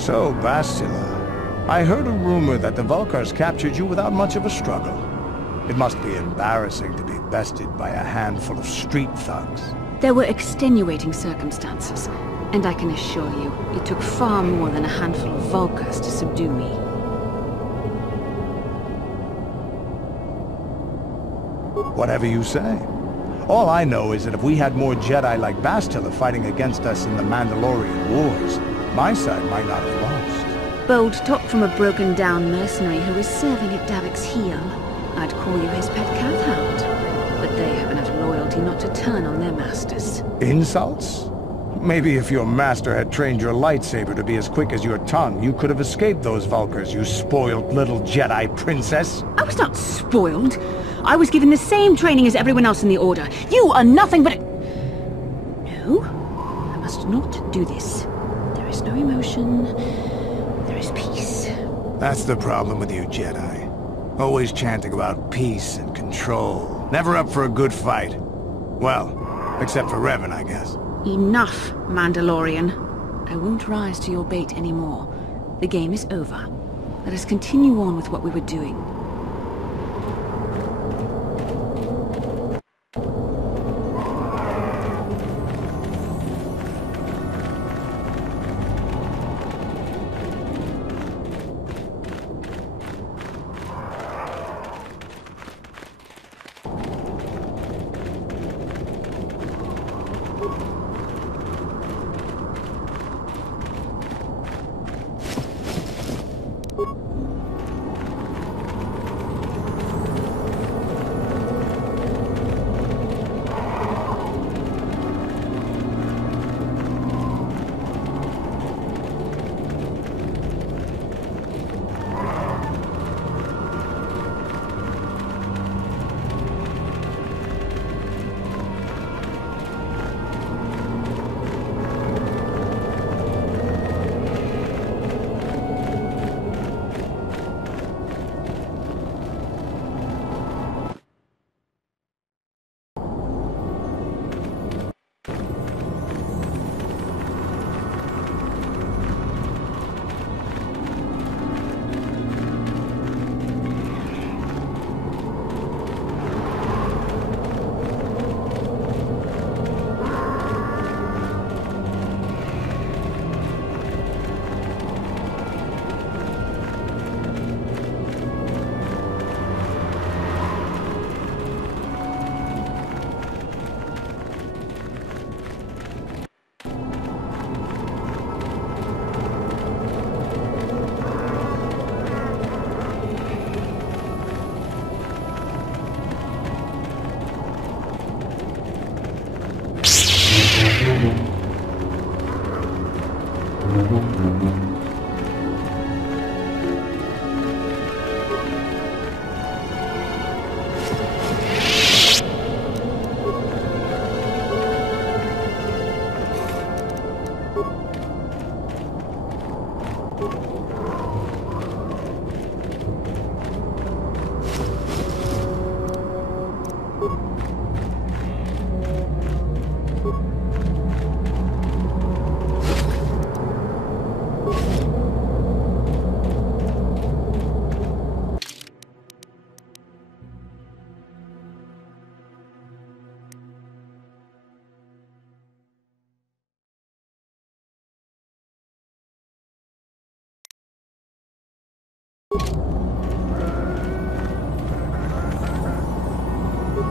So, Bastila, I heard a rumor that the Vulkars captured you without much of a struggle. It must be embarrassing to be bested by a handful of street thugs. There were extenuating circumstances, and I can assure you, it took far more than a handful of Vulkars to subdue me. Whatever you say. All I know is that if we had more Jedi like Bastila fighting against us in the Mandalorian Wars, my side might not have lost. Bold talk from a broken-down mercenary who is serving at Davik's heel. I'd call you his pet cat hound. But they have enough loyalty not to turn on their masters. Insults? Maybe if your master had trained your lightsaber to be as quick as your tongue, you could have escaped those Vulkars, you spoiled little Jedi princess. I was not spoiled. I was given the same training as everyone else in the Order. You are nothing but a... No, I must not do this. There is no emotion. There is peace. That's the problem with you Jedi. Always chanting about peace and control. Never up for a good fight. Well, except for Revan, I guess. Enough, Mandalorian. I won't rise to your bait anymore. The game is over. Let us continue on with what we were doing.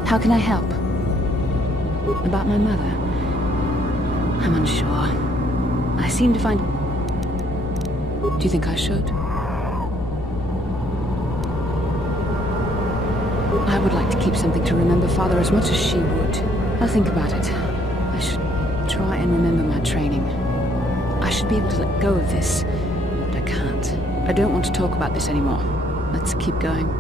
How can I help? About my mother? I'm unsure. I seem to find... Do you think I should? I would like to keep something to remember Father as much as she would. I'll think about it. I should try and remember my training. I should be able to let go of this, but I can't. I don't want to talk about this anymore. Let's keep going.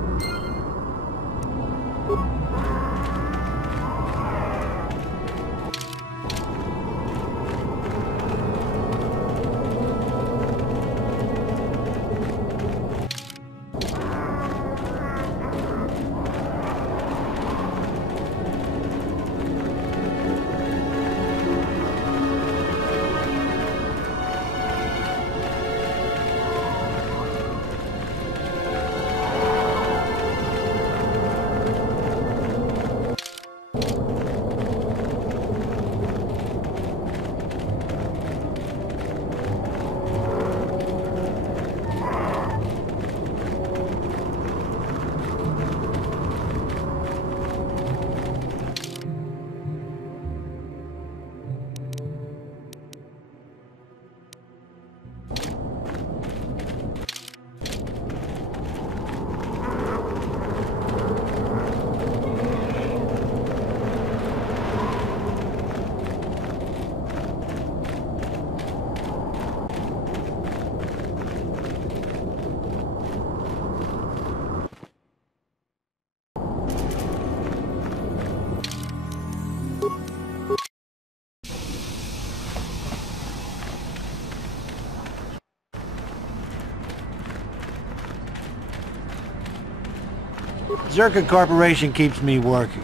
Zerka Corporation keeps me working.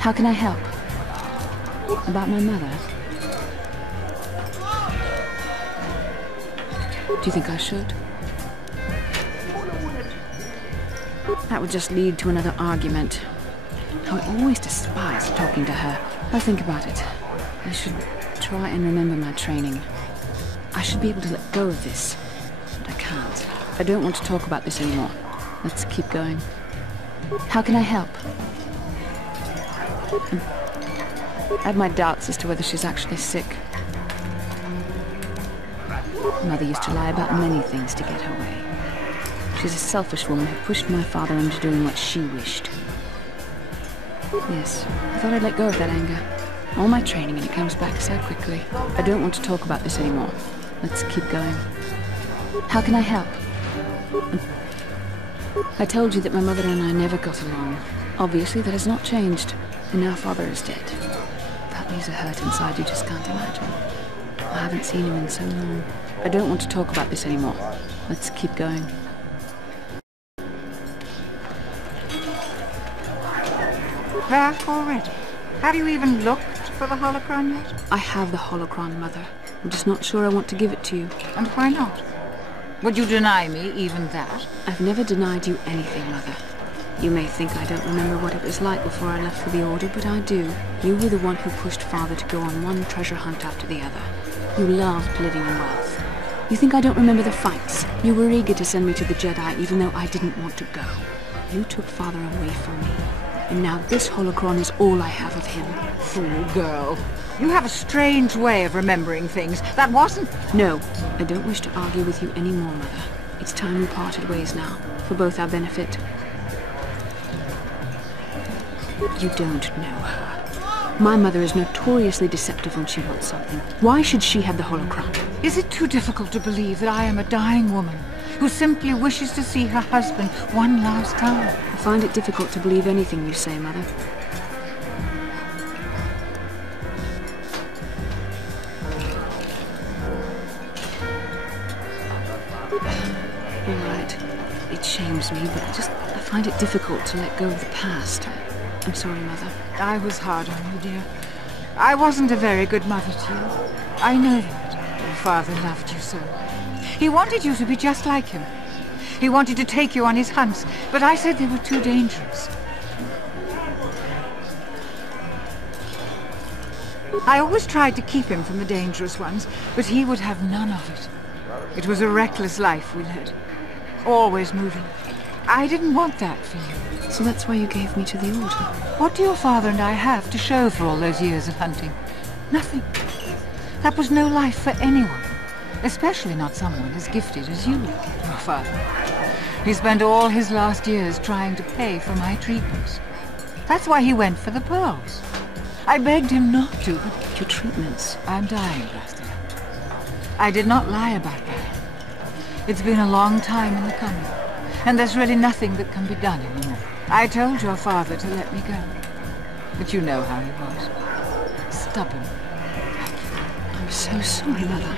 How can I help? About my mother? Do you think I should? That would just lead to another argument. I always despise talking to her. I'll think about it. I should try and remember my training. I should be able to let go of this, but I can't. I don't want to talk about this anymore. Let's keep going. How can I help? I have my doubts as to whether she's actually sick. Mother used to lie about many things to get her way. She's a selfish woman who pushed my father into doing what she wished. Yes, I thought I'd let go of that anger. All my training and it comes back so quickly. I don't want to talk about this anymore. Let's keep going. How can I help? I told you that my mother and I never got along. Obviously that has not changed. And now father is dead. That leaves a hurt inside you just can't imagine. I haven't seen him in so long. I don't want to talk about this anymore. Let's keep going. That already? Have you even looked for the holocron yet? I have the holocron, Mother. I'm just not sure I want to give it to you. And why not? Would you deny me even that? I've never denied you anything, Mother. You may think I don't remember what it was like before I left for the Order, but I do. You were the one who pushed Father to go on one treasure hunt after the other. You loved living in wealth. You think I don't remember the fights? You were eager to send me to the Jedi even though I didn't want to go. You took Father away from me. And now this holocron is all I have of him. Fool girl. You have a strange way of remembering things. That wasn't... No, I don't wish to argue with you anymore, Mother. It's time we parted ways now, for both our benefit. You don't know her. My mother is notoriously deceptive when she wants something. Why should she have the holocron? Is it too difficult to believe that I am a dying woman who simply wishes to see her husband one last time? I find it difficult to believe anything you say, Mother. All right. It shames me, but I find it difficult to let go of the past. I'm sorry, Mother. I was hard on you, dear. I wasn't a very good mother to you. I know that. Your father loved you so. He wanted you to be just like him. He wanted to take you on his hunts, but I said they were too dangerous. I always tried to keep him from the dangerous ones, but he would have none of it. It was a reckless life we led. Always moving. I didn't want that for you. So that's why you gave me to the Order? What do your father and I have to show for all those years of hunting? Nothing. That was no life for anyone. Especially not someone as gifted as you, your father. He spent all his last years trying to pay for my treatments. That's why he went for the pearls. I begged him not to, but... Your treatments? I'm dying, Bastila. I did not lie about that. It's been a long time in the coming, and there's really nothing that can be done anymore. I told your father to let me go, but you know how he was. Stubborn. I'm so sorry, Mother.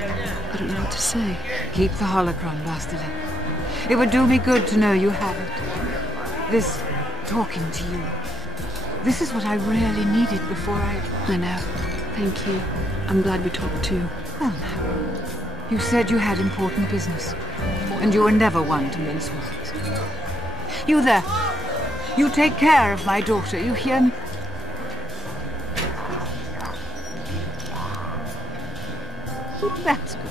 I don't know what to say. Keep the holocron, Bastila. It would do me good to know you have it. This talking to you. This is what I really needed before I know. Thank you. I'm glad we talked too. Well now, you said you had important business, and you were never one to mince words. You there. You take care of my daughter, you hear me? That's good.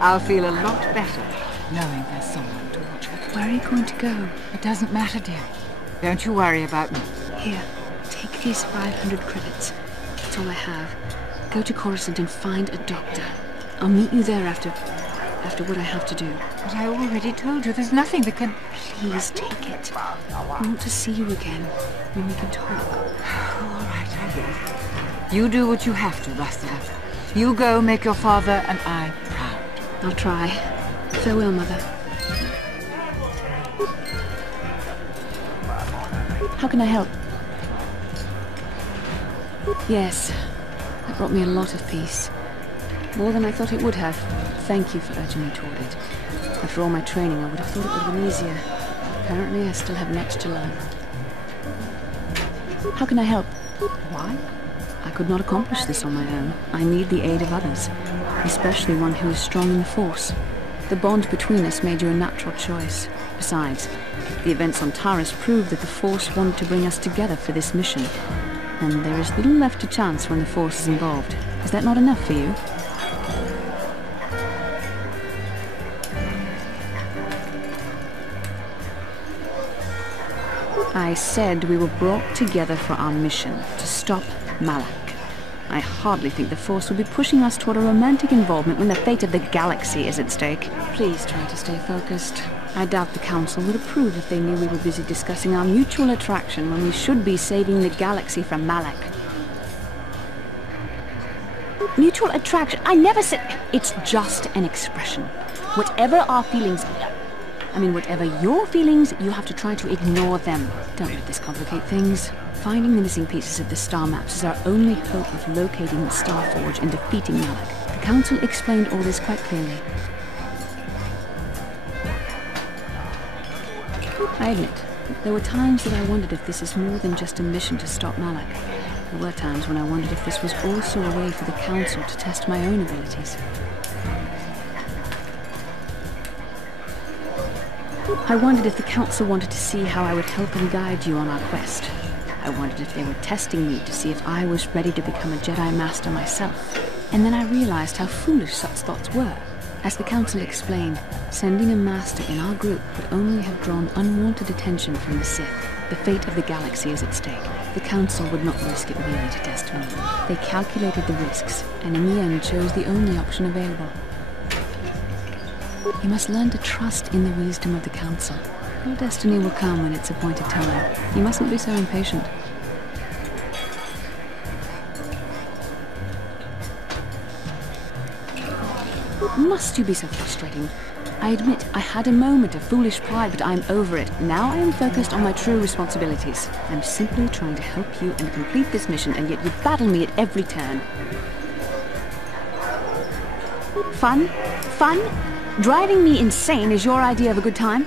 I'll feel a lot better knowing there's someone to watch her. Where are you going to go? It doesn't matter, dear. Don't you worry about me. Here, take these 500 credits. That's all I have. Go to Coruscant and find a doctor. I'll meet you there after what I have to do. But I already told you there's nothing that can... Please take it. I want to see you again, when we can talk. All right, I will. You do what you have to, Rasta. You go make your father and I proud. I'll try. Farewell, Mother. How can I help? Yes. That brought me a lot of peace. More than I thought it would have. Thank you for urging me toward it. After all my training, I would have thought it would have been easier. Apparently, I still have much to learn. How can I help? Why? I could not accomplish this on my own. I need the aid of others, especially one who is strong in the Force. The bond between us made you a natural choice. Besides, the events on Taris proved that the Force wanted to bring us together for this mission. And there is little left to chance when the Force is involved. Is that not enough for you? I said we were brought together for our mission, to stop Malak. I hardly think the Force will be pushing us toward a romantic involvement when the fate of the galaxy is at stake. Please try to stay focused. I doubt the Council would approve if they knew we were busy discussing our mutual attraction when we should be saving the galaxy from Malak. Mutual attraction? I never said... It's just an expression. Whatever our feelings... whatever your feelings, you have to try to ignore them. Don't let this complicate things. Finding the missing pieces of the star maps is our only hope of locating the Star Forge and defeating Malak. The Council explained all this quite clearly. I admit, there were times that I wondered if this is more than just a mission to stop Malak. There were times when I wondered if this was also a way for the Council to test my own abilities. I wondered if the Council wanted to see how I would help and guide you on our quest. I wondered if they were testing me to see if I was ready to become a Jedi Master myself. And then I realized how foolish such thoughts were. As the Council explained, sending a Master in our group would only have drawn unwanted attention from the Sith. The fate of the galaxy is at stake. The Council would not risk it merely to test me. They calculated the risks, and in the end chose the only option available. You must learn to trust in the wisdom of the Council. Your destiny will come when its appointed time. You mustn't be so impatient. Must you be so frustrating? I admit, I had a moment of foolish pride, but I'm over it. Now I am focused on my true responsibilities. I'm simply trying to help you and complete this mission, and yet you battle me at every turn. Fun? Fun? Driving me insane is your idea of a good time?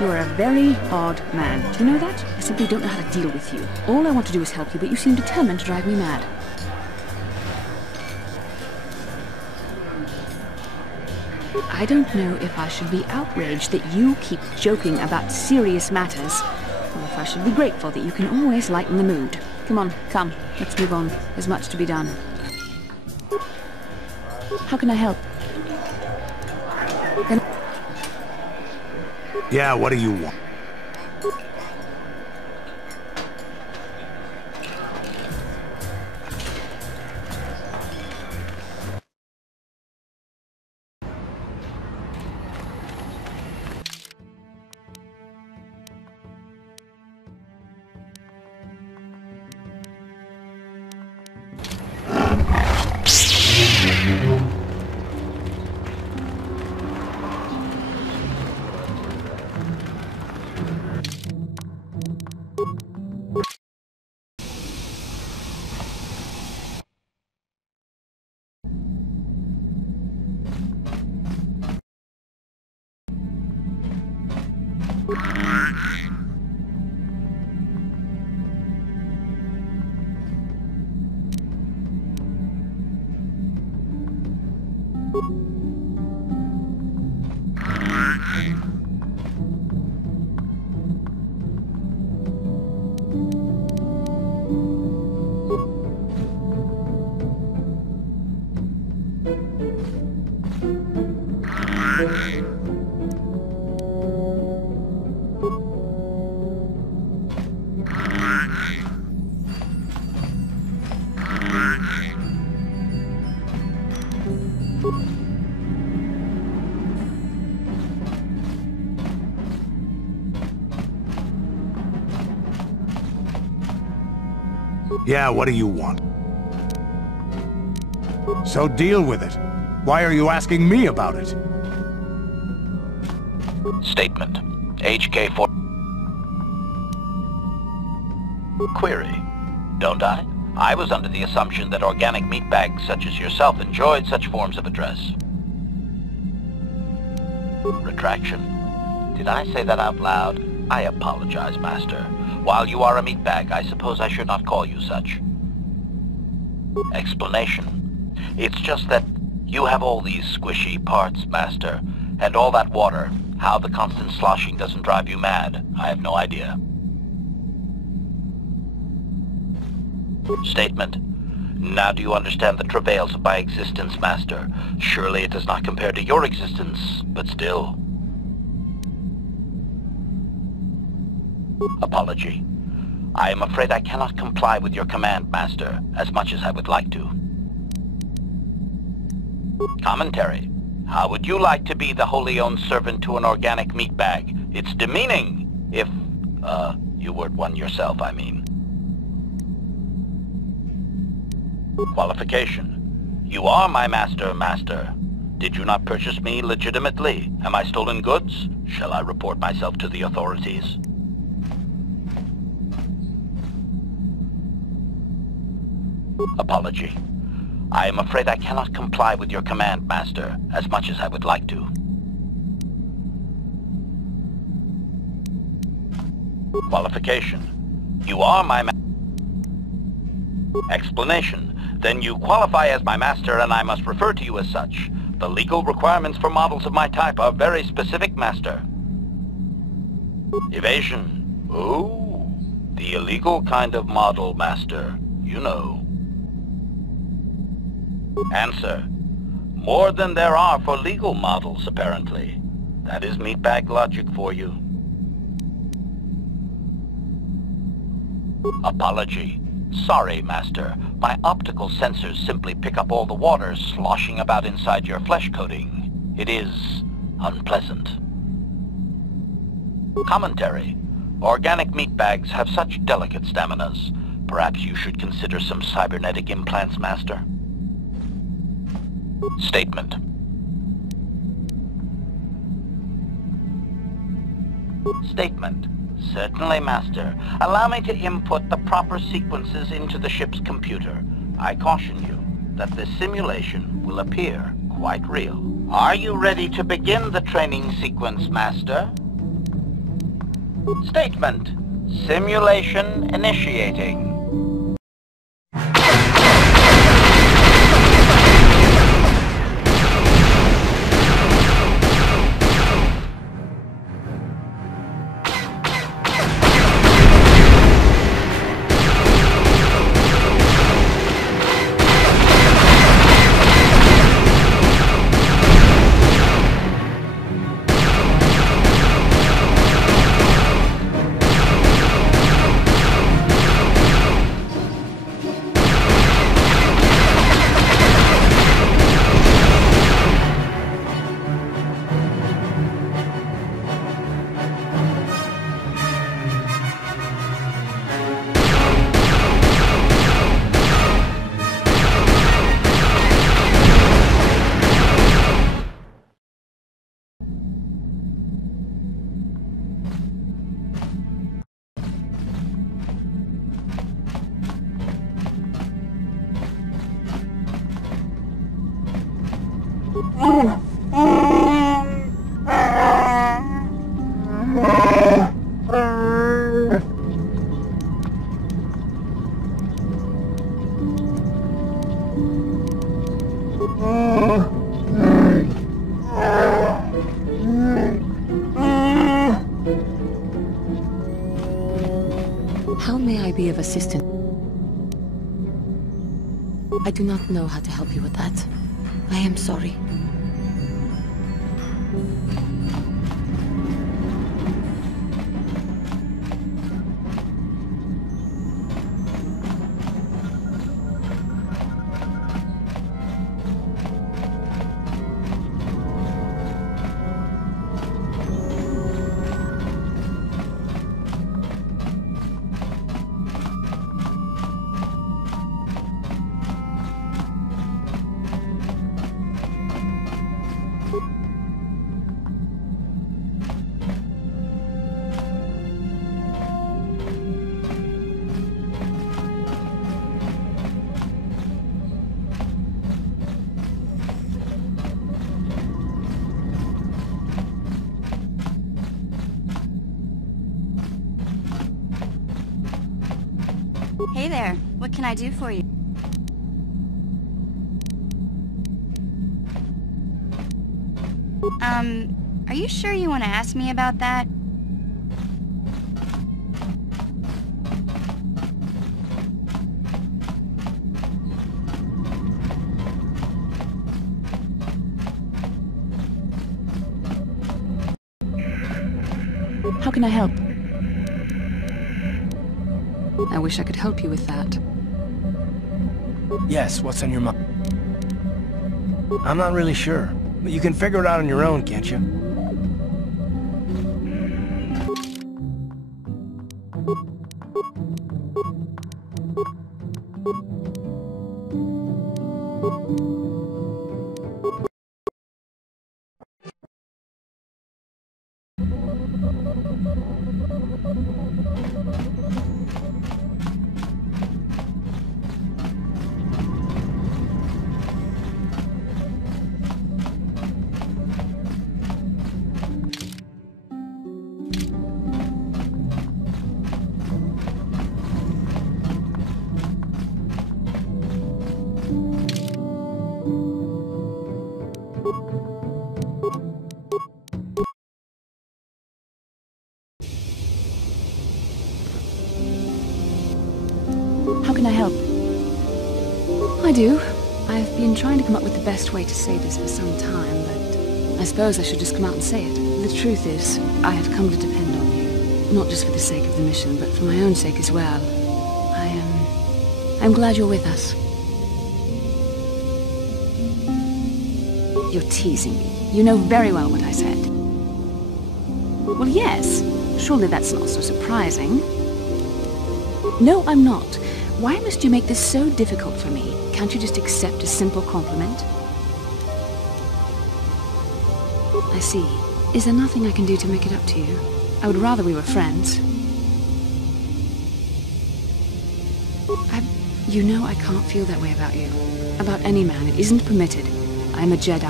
You are a very odd man. Do you know that? I simply don't know how to deal with you. All I want to do is help you, but you seem determined to drive me mad. I don't know if I should be outraged that you keep joking about serious matters, or if I should be grateful that you can always lighten the mood. Come on, come. Let's move on. There's much to be done. How can I help? Yeah, what do you want? Yeah, what do you want? So deal with it. Why are you asking me about it? Statement. HK4. Query. Don't I? I was under the assumption that organic meatbags such as yourself enjoyed such forms of address. Retraction. Did I say that out loud? I apologize, Master. While you are a meatbag, I suppose I should not call you such. Explanation. It's just that you have all these squishy parts, Master, and all that water. How the constant sloshing doesn't drive you mad, I have no idea. Statement. Now do you understand the travails of my existence, Master? Surely it does not compare to your existence, but still. Apology. I am afraid I cannot comply with your command, Master, as much as I would like to. Commentary. How would you like to be the wholly owned servant to an organic meatbag? It's demeaning, if, you weren't one yourself, I mean. Qualification. You are my master, Master. Did you not purchase me legitimately? Am I stolen goods? Shall I report myself to the authorities? Apology. I am afraid I cannot comply with your command, Master, as much as I would like to. Qualification. You are my Explanation. Then you qualify as my master and I must refer to you as such. The legal requirements for models of my type are very specific, Master. Evasion. Oh, the illegal kind of model, Master. You know. Answer. More than there are for legal models, apparently. That is meatbag logic for you. Apology. Sorry, Master. My optical sensors simply pick up all the water sloshing about inside your flesh coating. It is unpleasant. Commentary. Organic meatbags have such delicate staminas. Perhaps you should consider some cybernetic implants, Master. Statement. Statement. Certainly, Master. Allow me to input the proper sequences into the ship's computer. I caution you that this simulation will appear quite real. Are you ready to begin the training sequence, Master? Statement. Simulation initiating. How may I be of assistance? I do not know how to help you with that. I am sorry. Hey there, what can I do for you? Are you sure you want to ask me about that? How can I help? I wish I could help you with that. Yes, what's on your mind? I'm not really sure, but you can figure it out on your own, can't you? How can I help? I do. I've been trying to come up with the best way to say this for some time, but I suppose I should just come out and say it. The truth is, I have come to depend on you. Not just for the sake of the mission, but for my own sake as well. I'm glad you're with us. You're teasing me. You know very well what I said. Well, yes. Surely that's not so surprising. No, I'm not. Why must you make this so difficult for me? Can't you just accept a simple compliment? I see. Is there nothing I can do to make it up to you? I would rather we were friends. You know I can't feel that way about you. About any man. It isn't permitted. I'm a Jedi.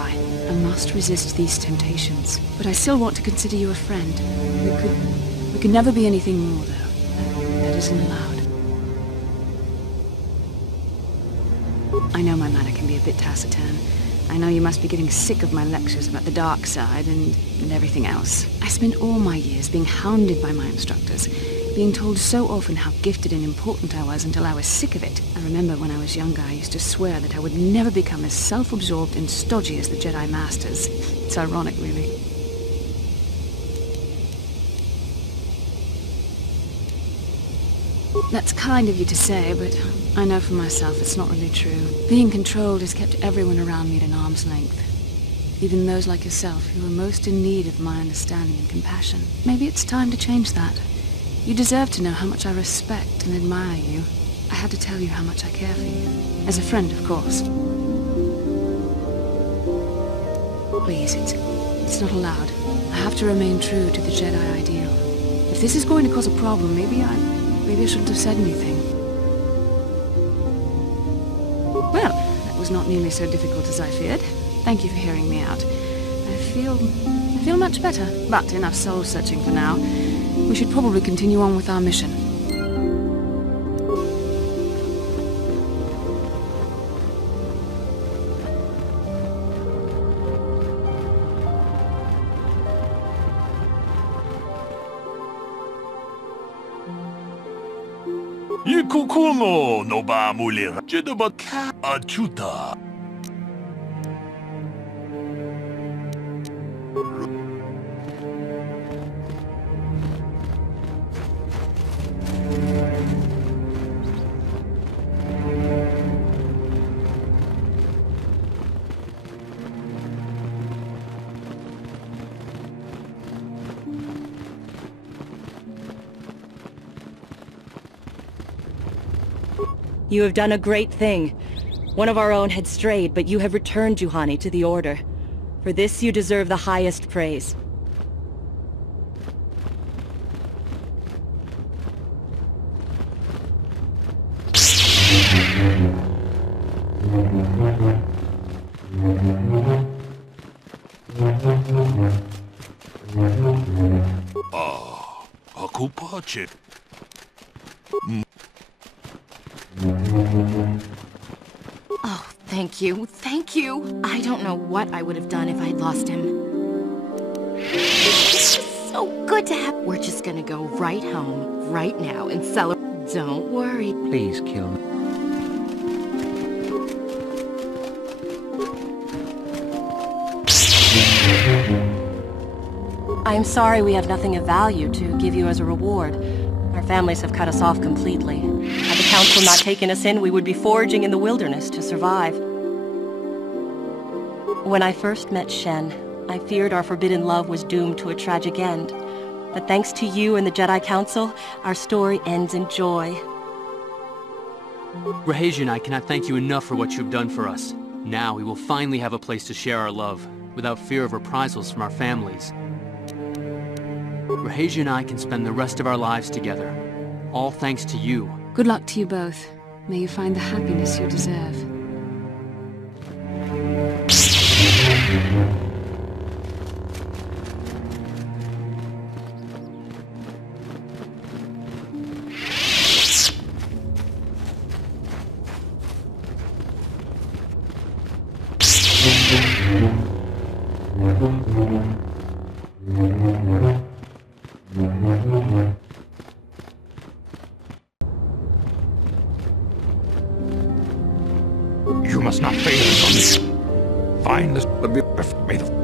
I must resist these temptations. But I still want to consider you a friend. We could never be anything more, though. That isn't allowed. I know my manner can be a bit taciturn. I know you must be getting sick of my lectures about the dark side and everything else. I spent all my years being hounded by my instructors, being told so often how gifted and important I was until I was sick of it. I remember when I was younger, I used to swear that I would never become as self-absorbed and stodgy as the Jedi Masters. It's ironic, really. That's kind of you to say, but I know for myself it's not really true. Being controlled has kept everyone around me at an arm's length. Even those like yourself who are most in need of my understanding and compassion. Maybe it's time to change that. You deserve to know how much I respect and admire you. I had to tell you how much I care for you. As a friend, of course. Please, it's not allowed. I have to remain true to the Jedi ideal. If this is going to cause a problem, maybe I shouldn't have said anything. Well, that was not nearly so difficult as I feared. Thank you for hearing me out. I feel much better. But enough soul-searching for now. We should probably continue on with our mission. Ikukumo no ba mulira. Jedabaka achuta. You have done a great thing. One of our own had strayed, but you have returned Juhani to the Order. For this you deserve the highest praise. Aku pa, Chip. Thank you. Thank you. I don't know what I would have done if I'd lost him. It's just so good to have... We're just gonna go right home, right now, and celebrate. Don't worry. Please kill me. I'm sorry we have nothing of value to give you as a reward. Our families have cut us off completely. Had the Council not taken us in, we would be foraging in the wilderness to survive. When I first met Shen, I feared our forbidden love was doomed to a tragic end. But thanks to you and the Jedi Council, our story ends in joy. Rahesia and I cannot thank you enough for what you have done for us. Now we will finally have a place to share our love, without fear of reprisals from our families. Rahesia and I can spend the rest of our lives together. All thanks to you. Good luck to you both. May you find the happiness you deserve. You must not fail from this. Find this made of.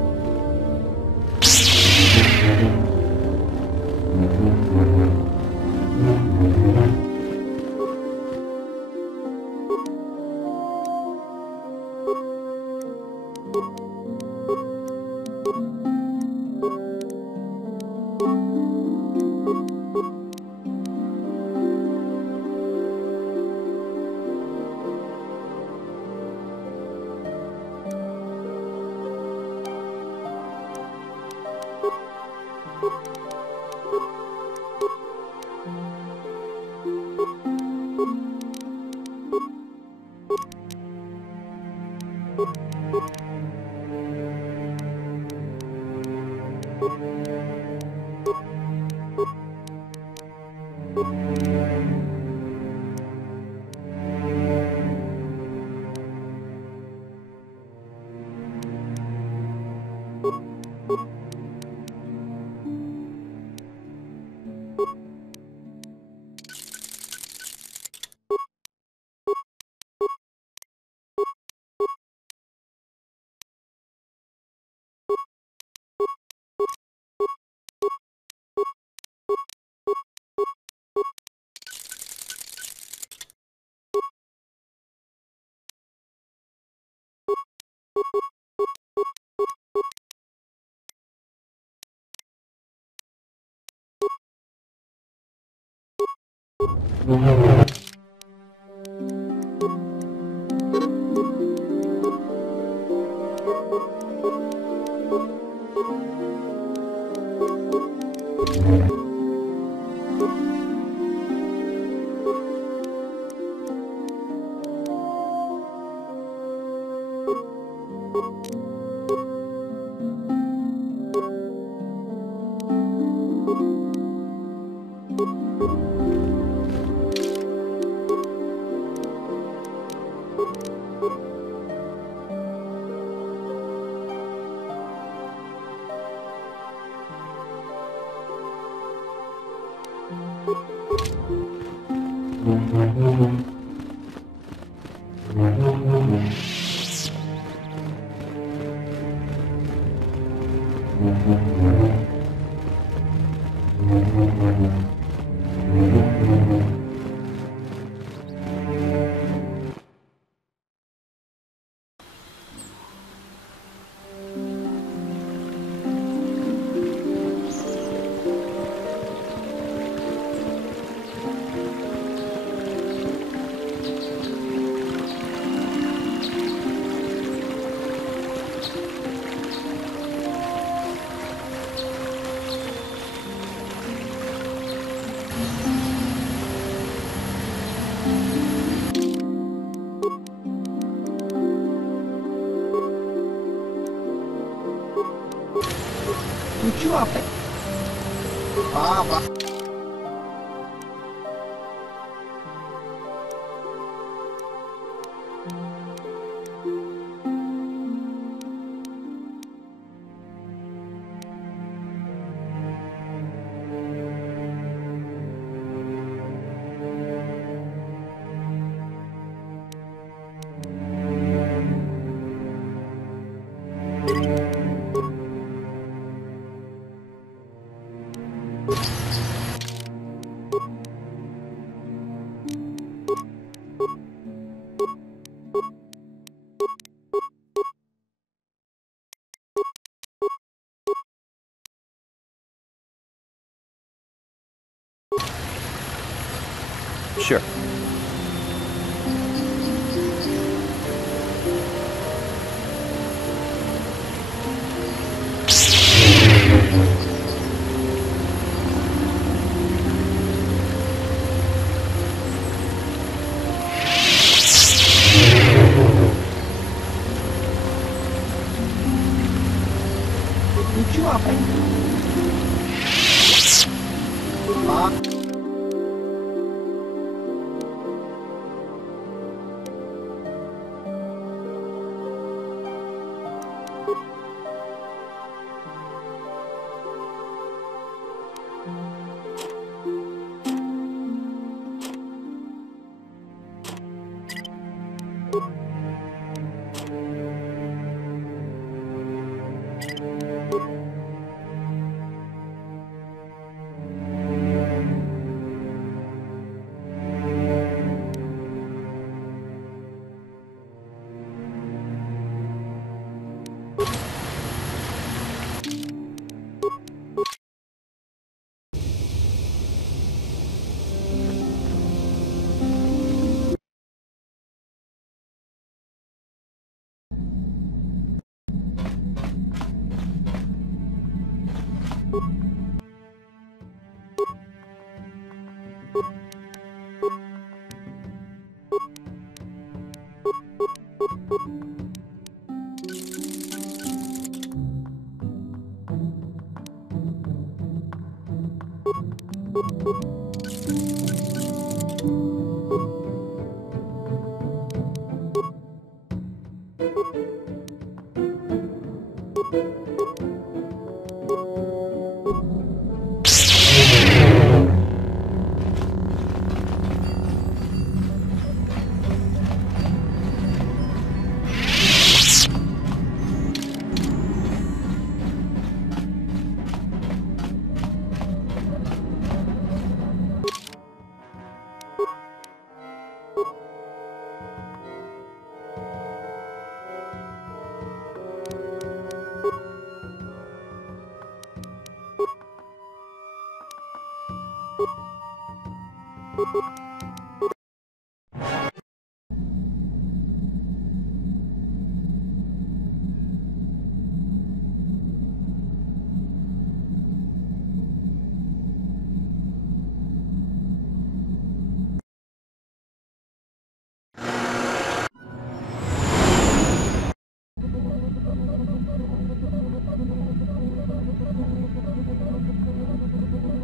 Sure.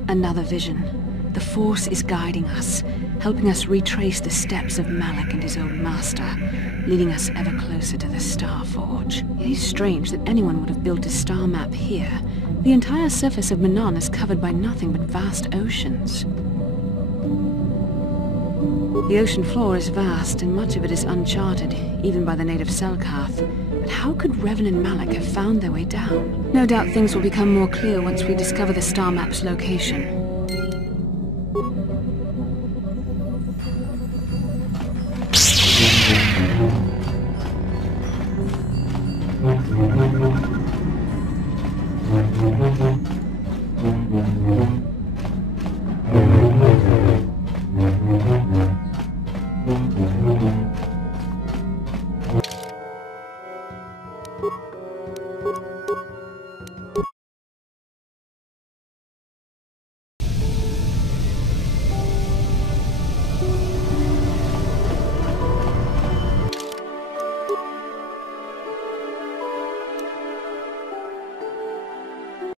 Another vision. The Force is guiding us, helping us retrace the steps of Malak and his old master, leading us ever closer to the Star Forge. It is strange that anyone would have built a star map here. The entire surface of Manon is covered by nothing but vast oceans. The ocean floor is vast, and much of it is uncharted, even by the native Selkath. But how could Revan and Malak have found their way down? No doubt things will become more clear once we discover the star map's location.